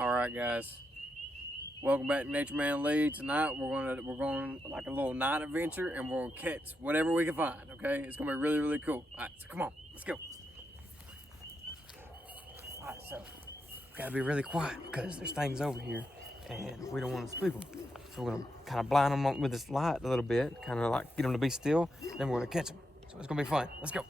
All right, guys. Welcome back to Nature Man Lee. Tonight we're going like a little night adventure, and we're gonna catch whatever we can find. Okay, it's gonna be really cool. All right, so come on, let's go. All right, so we gotta be really quiet because there's things over here, and we don't want to spook them. So we're gonna kind of blind them with this light a little bit, kind of like get them to be still. Then we're gonna catch them. So it's gonna be fun. Let's go.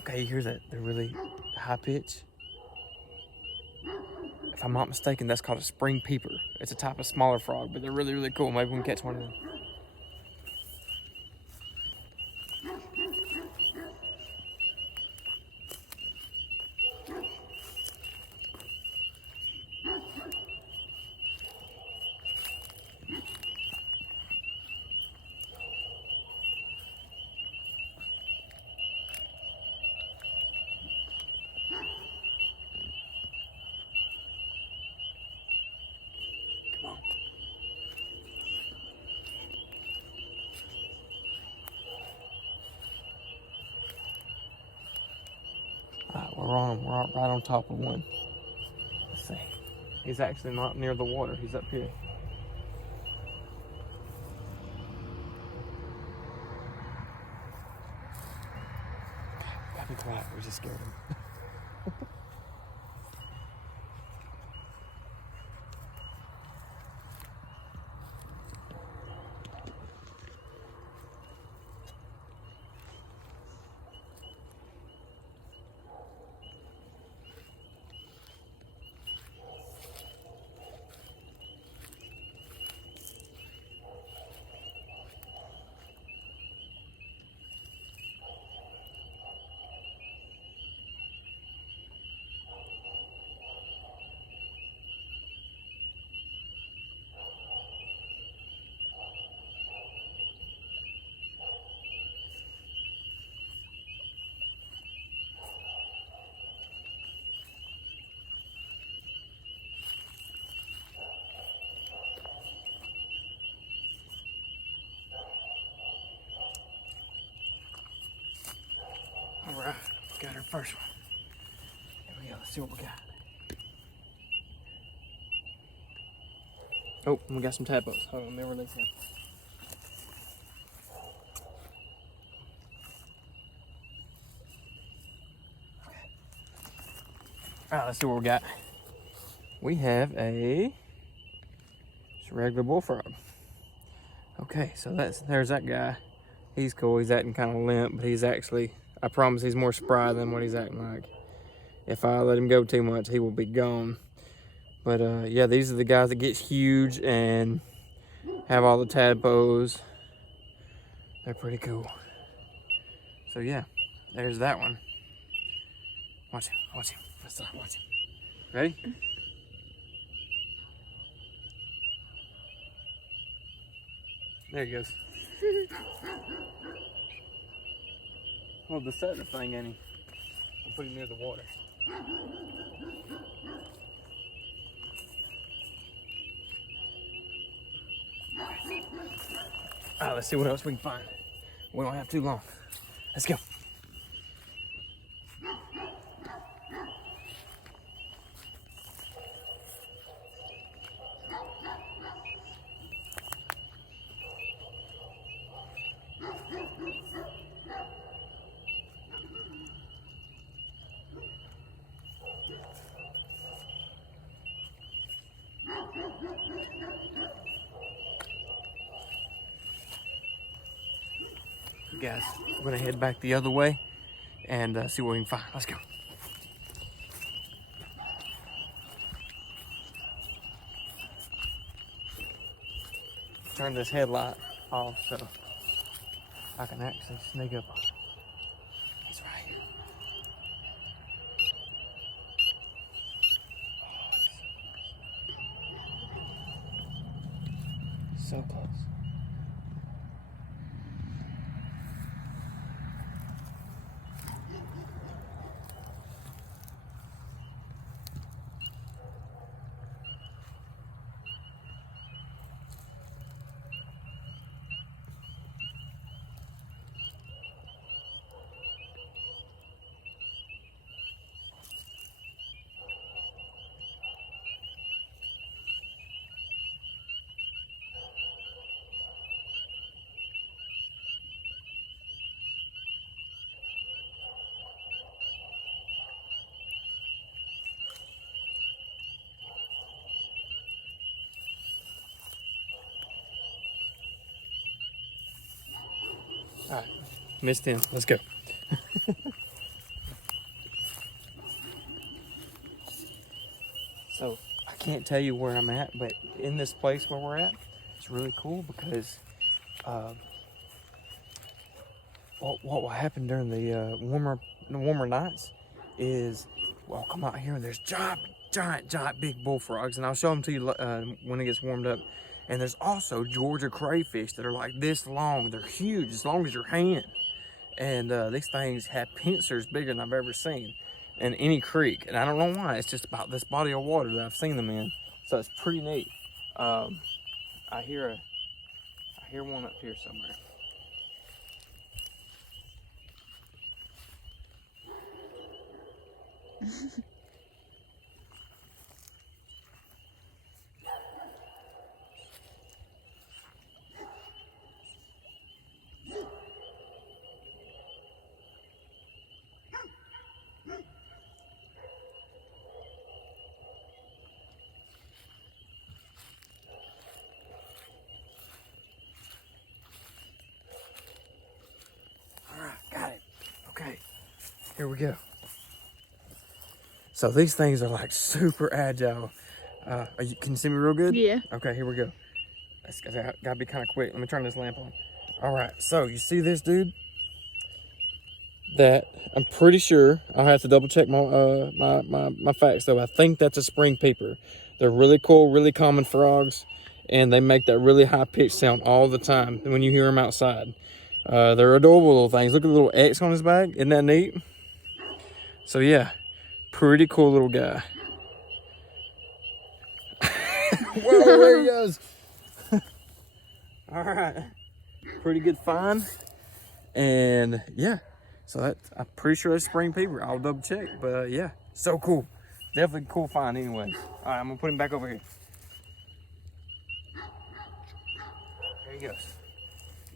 Okay, you hear that? They're really high pitch. If I'm not mistaken, that's called a spring peeper. It's a type of smaller frog, but they're really cool. Maybe we can catch one of them. Come on. All right, we're on him. We're right on top of one. Let's see. He's actually not near the water. He's up here. Gotta be quiet. We just scared him. All right, got our first one. Here we go. Let's see what we got. Oh, and we got some tadpoles. Hold on, let me release him. All right, let's see what we got. We have a regular bullfrog. Okay, so there's that guy. He's cool. He's acting kind of limp, but he's actually, I promise, he's more spry than what he's acting like. If I let him go too much, he will be gone. But yeah, these are the guys that get huge and have all the tadpoles. They're pretty cool. So yeah, there's that one. Watch him, watch him. Let's watch him. Ready? There he goes. Well, the set the thing, ain't he? I'm putting him near the water. All right, let's see what else we can find. We don't have too long. Let's go. Guys, we're gonna head back the other way and see what we can find. Let's go. Turn this headlight off so I can actually sneak up on him. He's right here. Oh, he's so close. All right, missed him. Let's go. So I can't tell you where I'm at, but in this place where we're at, it's really cool because what will happen during the warmer nights is, well, come out here and there's giant big bullfrogs, and I'll show them to you when it gets warmed up. And there's also Georgia crayfish that are like this long. They're huge, as long as your hand. And these things have pincers bigger than I've ever seen in any creek. And I don't know why. It's just about this body of water that I've seen them in. So it's pretty neat. I hear one up here somewhere. Got it. Okay, here we go. So these things are like super agile. Can you see me real good? Yeah. Okay, here we go. I gotta be kind of quick. Let me turn this lamp on. All right, so you see this dude? That I'm pretty sure, I'll have to double check my facts though. I think that's a spring peeper. They're really cool, really common frogs, and they make that really high pitched sound all the time when you hear them outside. They're adorable little things. Look at the little X on his back. Isn't that neat? So yeah, pretty cool little guy. Whoa, there he goes. All right, pretty good find. And yeah, so I'm pretty sure that's spring peeper. I'll double check, but yeah, so cool. Definitely cool find anyway. All right, I'm gonna put him back over here. There he goes.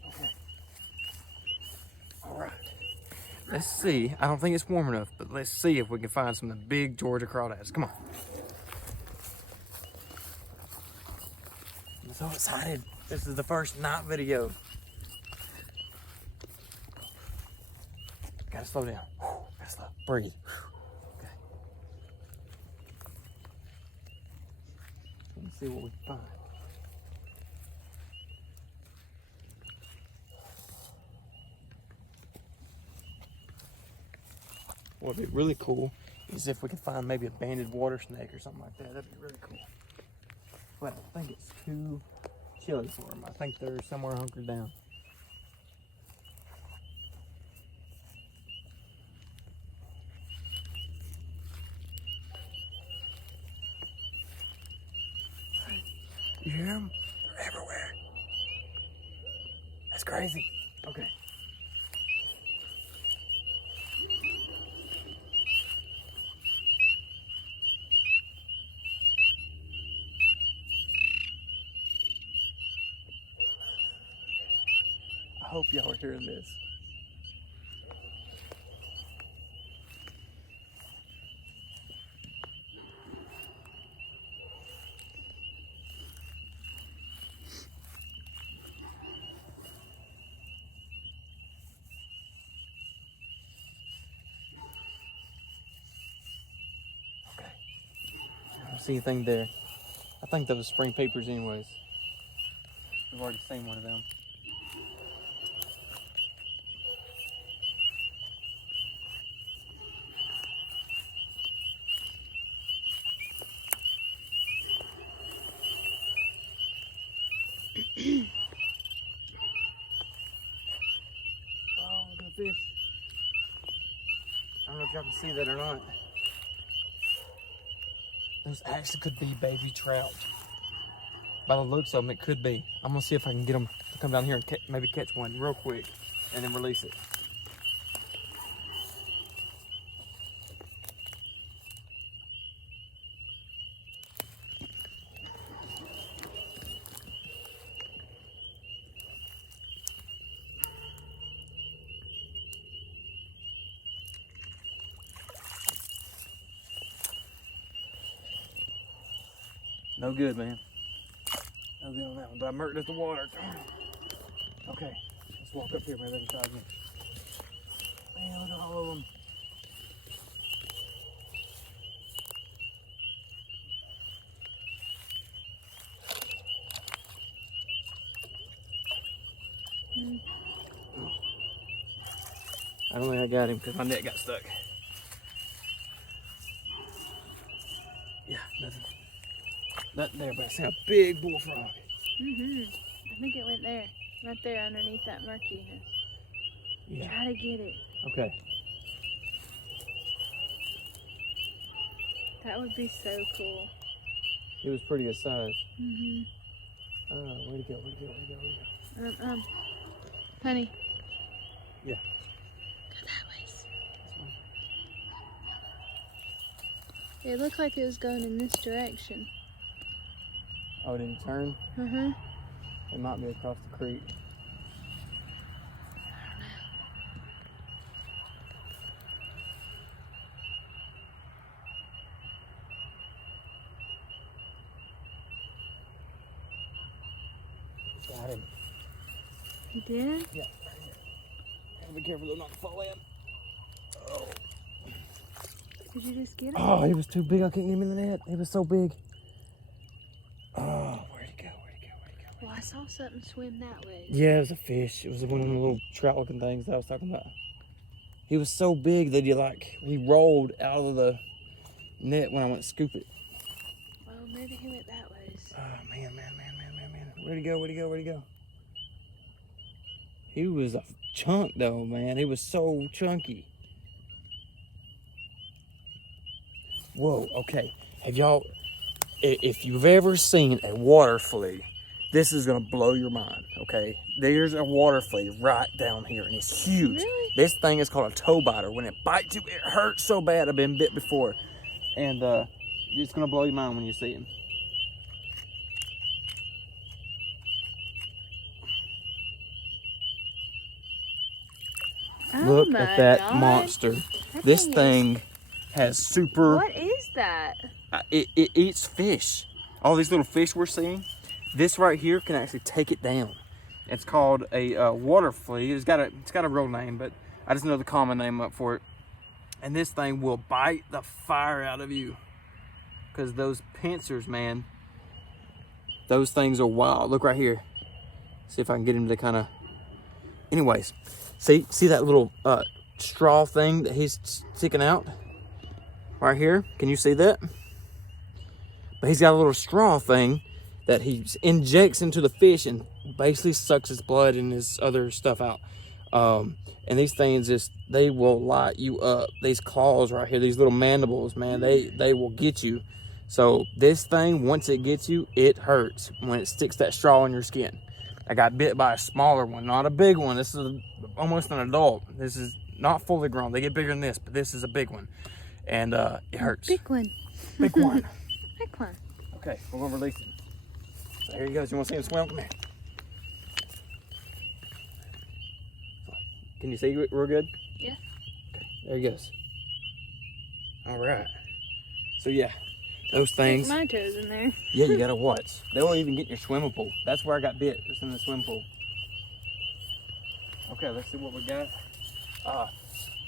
Okay. All right. Let's see. I don't think it's warm enough, but let's see if we can find some of the big Georgia crawdads. Come on. I'm so excited. This is the first night video. Gotta slow down. Gotta slow. Breathe. Okay. Let's see what we can find. What would be really cool is if we could find maybe a banded water snake or something like that. That'd be really cool. But I think it's too chilly for them. I think they're somewhere hunkered down. You hear them? They're everywhere. That's crazy. Okay. I hope y'all are hearing this. Okay. I don't see anything there. I think those are spring peepers anyways. We've already seen one of them. Oh, look at the fish. I don't know if y'all can see that or not. Those actually could be baby trout. By the looks of them, it could be. I'm gonna see if I can get them to come down here and maybe catch one real quick and then release it. No good, man. No good on that one, but I murked at the water. Okay, let's walk up here by the other side of me. Man, look at all of them. I don't think I got him because my net got stuck. Yeah, nothing. Nothing there, but I see a big bullfrog. I think it went there. Right there underneath that murkiness. Yeah. Try to get it. Okay. That would be so cool. It was pretty good size. Mm-hmm. Where'd he go? Where'd he go? Where'd he go? Where'd he go? Honey. Yeah. Go that ways. It looked like it was going in this direction. Oh, it didn't turn? Uh-huh. It might be across the creek. Got him. You did? Yeah. Gotta be careful though not to fall in. Oh. Did you just get him? Oh, he was too big. I couldn't get him in the net. He was so big. Oh, where'd he go? Where'd he go? Where'd he go? Well, I saw something swim that way. Yeah, it was a fish. It was one of the little trout-looking things that I was talking about. He was so big that he rolled out of the net when I went to scoop it. Well, maybe he went that way. Oh, man. Where'd he go? Where'd he go? Where'd he go? He was a chunk, though, man. He was so chunky. Whoa, okay. Have y'all, if you've ever seen a water flea, this is gonna blow your mind, okay? There's a water flea right down here, and it's huge. Really? This thing is called a toe biter. When it bites you, it hurts so bad. I've been bit before. And it's gonna blow your mind when you see him. Oh, look at that God. monster. This thing has super... What is that? It eats fish. All these little fish we're seeing, this right here can actually take it down. It's called a water flea. It's got a real name, but I just know the common name up for it. And this thing will bite the fire out of you. Because those pincers, man, those things are wild. Look right here. See if I can get him to kind of... Anyways, see that little straw thing that he's sticking out? Right here. Can you see that? But he's got a little straw thing that he injects into the fish and basically sucks his blood and his other stuff out. And these things they will light you up. These claws right here, these little mandibles, man, they will get you. So this thing, once it gets you, it hurts when it sticks that straw in your skin. I got bit by a smaller one, not a big one. This is almost an adult. This is not fully grown. They get bigger than this, but this is a big one. And it hurts. Big one. Big one. Big one. Okay, we're gonna release him. So here he goes. You wanna see him swim? Come here. Can you see we're good? Yeah. Okay, there he goes. All right. So yeah, those things. Stick my toes in there. Yeah, you gotta watch. They won't even get in your swimming pool. That's where I got bit. It's in the swimming pool. Okay, let's see what we got.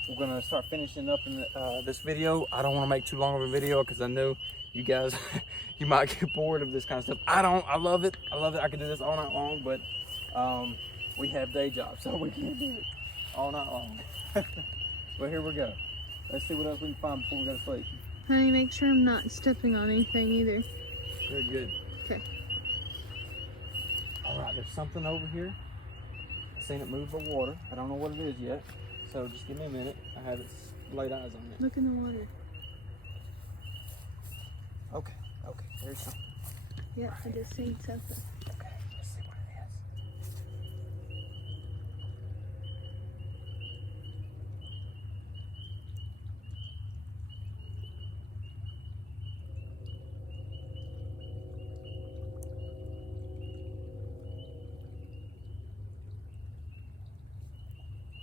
We're gonna start finishing up in this video. I don't want to make too long of a video because I know you guys, you might get bored of this kind of stuff. I love it. I can do this all night long, but we have day jobs, so we can't do it all night long. But here we go. Let's see what else we can find before we go to sleep. Honey, make sure I'm not stepping on anything either. Very good. Okay. All right, there's something over here. I've seen it move the water. I don't know what it is yet, so just give me a minute. I haven't laid eyes on it. Look in the water. Okay, there's something. Yeah, I just seen something. Okay, let's see what it is.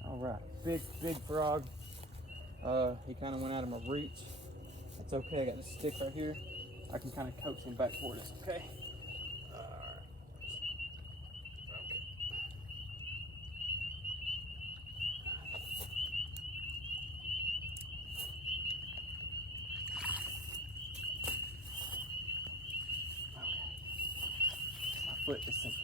All right, big frog. He kind of went out of my reach. That's okay. I got this stick right here. I can kind of coax him back toward us. Okay. All right. Okay. foot is sinking.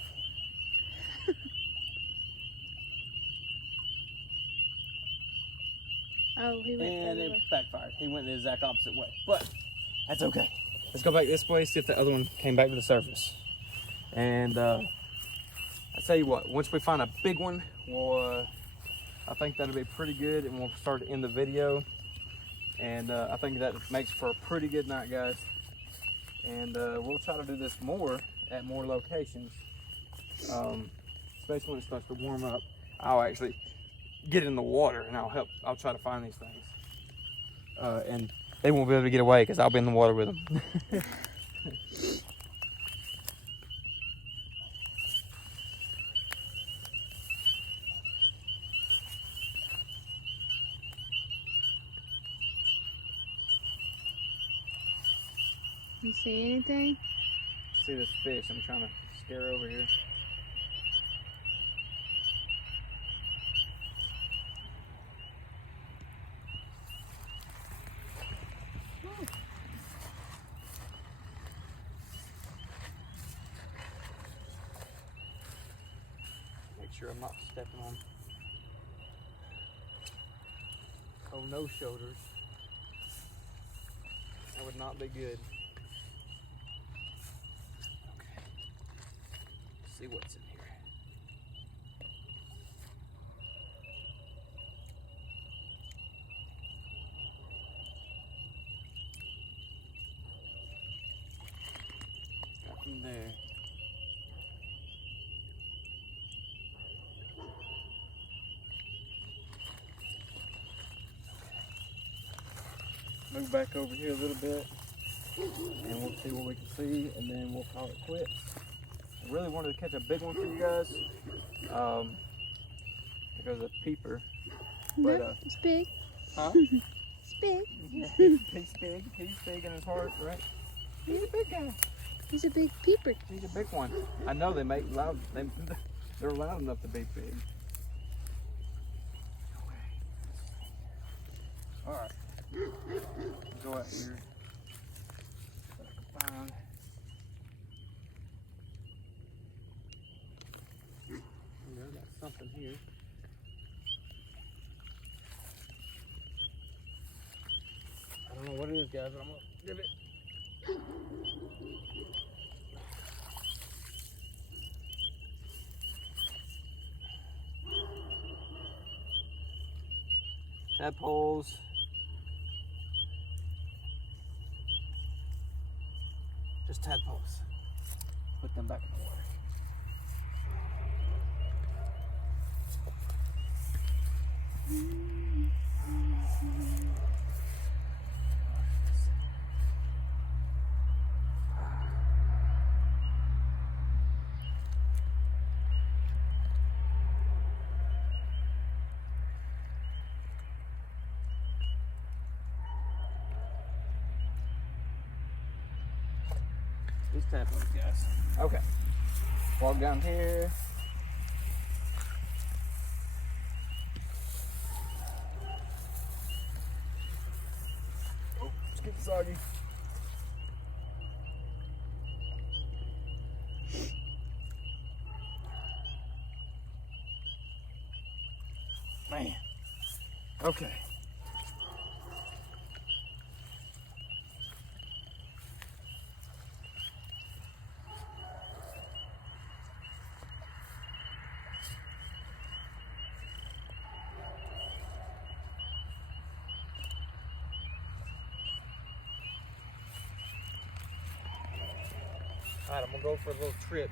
Oh, he went And the it other way. backfired. He went the exact opposite way. But that's okay. Let's go back this way, see if the other one came back to the surface. And I tell you what, once we find a big one, we'll, I think that'll be pretty good, and we'll start to end the video. And I think that makes for a pretty good night, guys. And we'll try to do this more at more locations, especially when it starts to warm up. I'll actually get in the water and I'll try to find these things. And they won't be able to get away because I'll be in the water with them. You see anything? See this fish I'm trying to scare over here. Make sure I'm not stepping on. Oh, no shoulders. That would not be good. Okay. Let's see what's in here. Nothing there. Move back over here a little bit, and we'll see what we can see, and then we'll call it quits. I really wanted to catch a big one for you guys, because of peeper. But No, it's big. huh? It's big. Yeah, he's big. He's big in his heart, right? He's a big guy. He's a big peeper. He's a big one. I know they make loud. They're loud enough to be big. All right. Go out here. Find. I got something here. I don't know what it is, guys, but I'm gonna give it. Tadpoles. Just tadpoles. Put them back in the water. These tadpoles, guys. Okay. Walk down here. Oh, it's getting soggy. Man. Okay. All right, I'm gonna go for a little trip.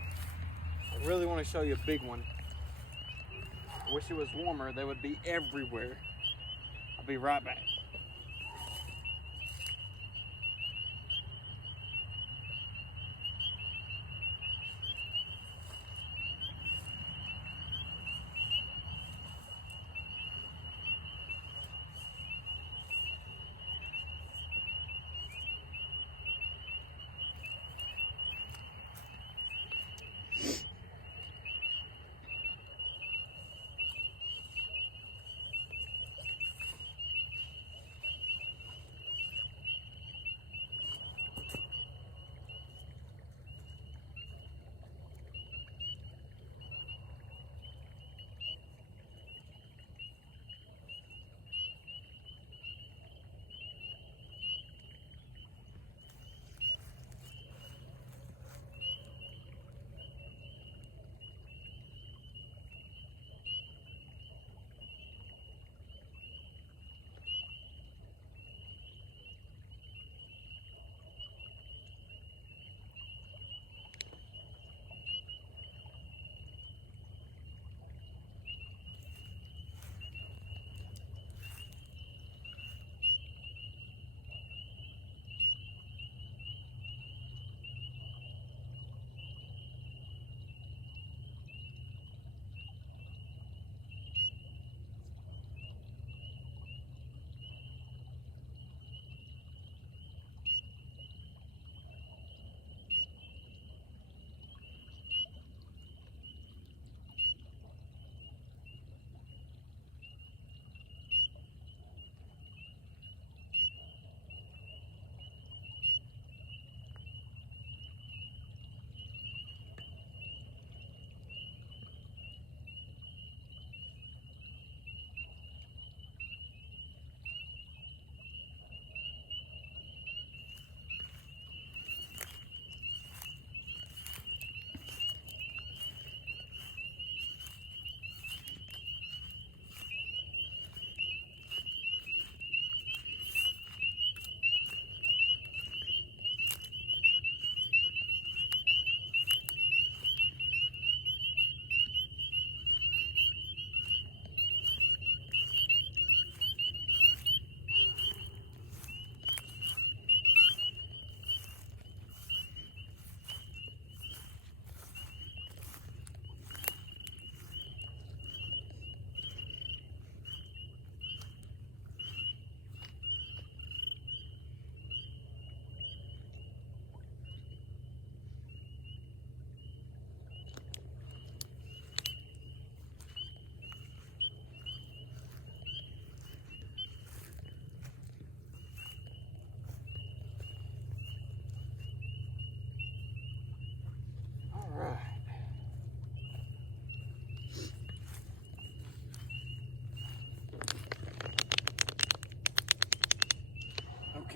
I really want to show you a big one. I wish it was warmer. They would be everywhere. I'll be right back.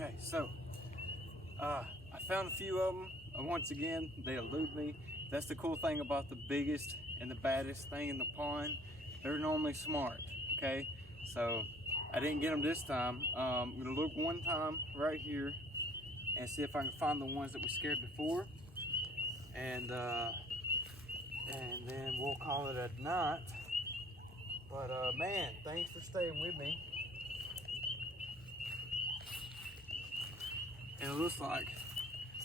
Okay, so I found a few of them. Once again, they elude me. That's the cool thing about the biggest and the baddest thing in the pond. They're normally smart, okay? So I didn't get them this time. I'm gonna look one time right here and see if I can find the ones that we scared before. And then we'll call it a night. But man, thanks for staying with me. And it looks like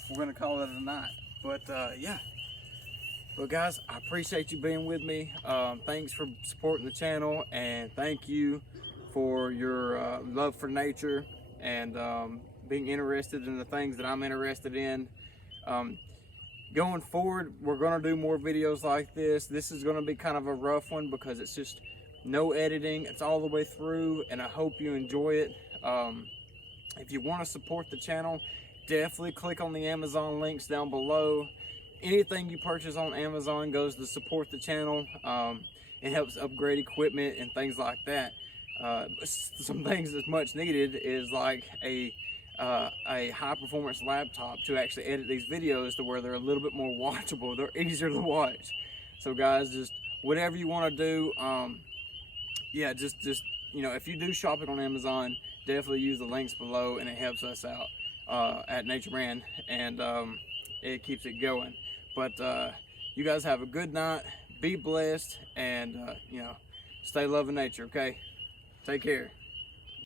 we're gonna call it a night. But yeah. But guys, I appreciate you being with me. Thanks for supporting the channel, and thank you for your love for nature and being interested in the things that I'm interested in. Going forward, we're gonna do more videos like this. This is gonna be kind of a rough one because it's just no editing. It's all the way through, and I hope you enjoy it. If you want to support the channel, definitely click on the Amazon links down below. Anything you purchase on Amazon goes to support the channel. It helps upgrade equipment and things like that. Some things that's much needed is like a high performance laptop to actually edit these videos to where they're a little bit more watchable. They're easier to watch. So guys, just whatever you want to do, yeah, just you know, if you do shopping on Amazon, definitely use the links below, and it helps us out at Nature Brand, and it keeps it going. But you guys have a good night, be blessed, and you know, stay loving nature. Okay, take care.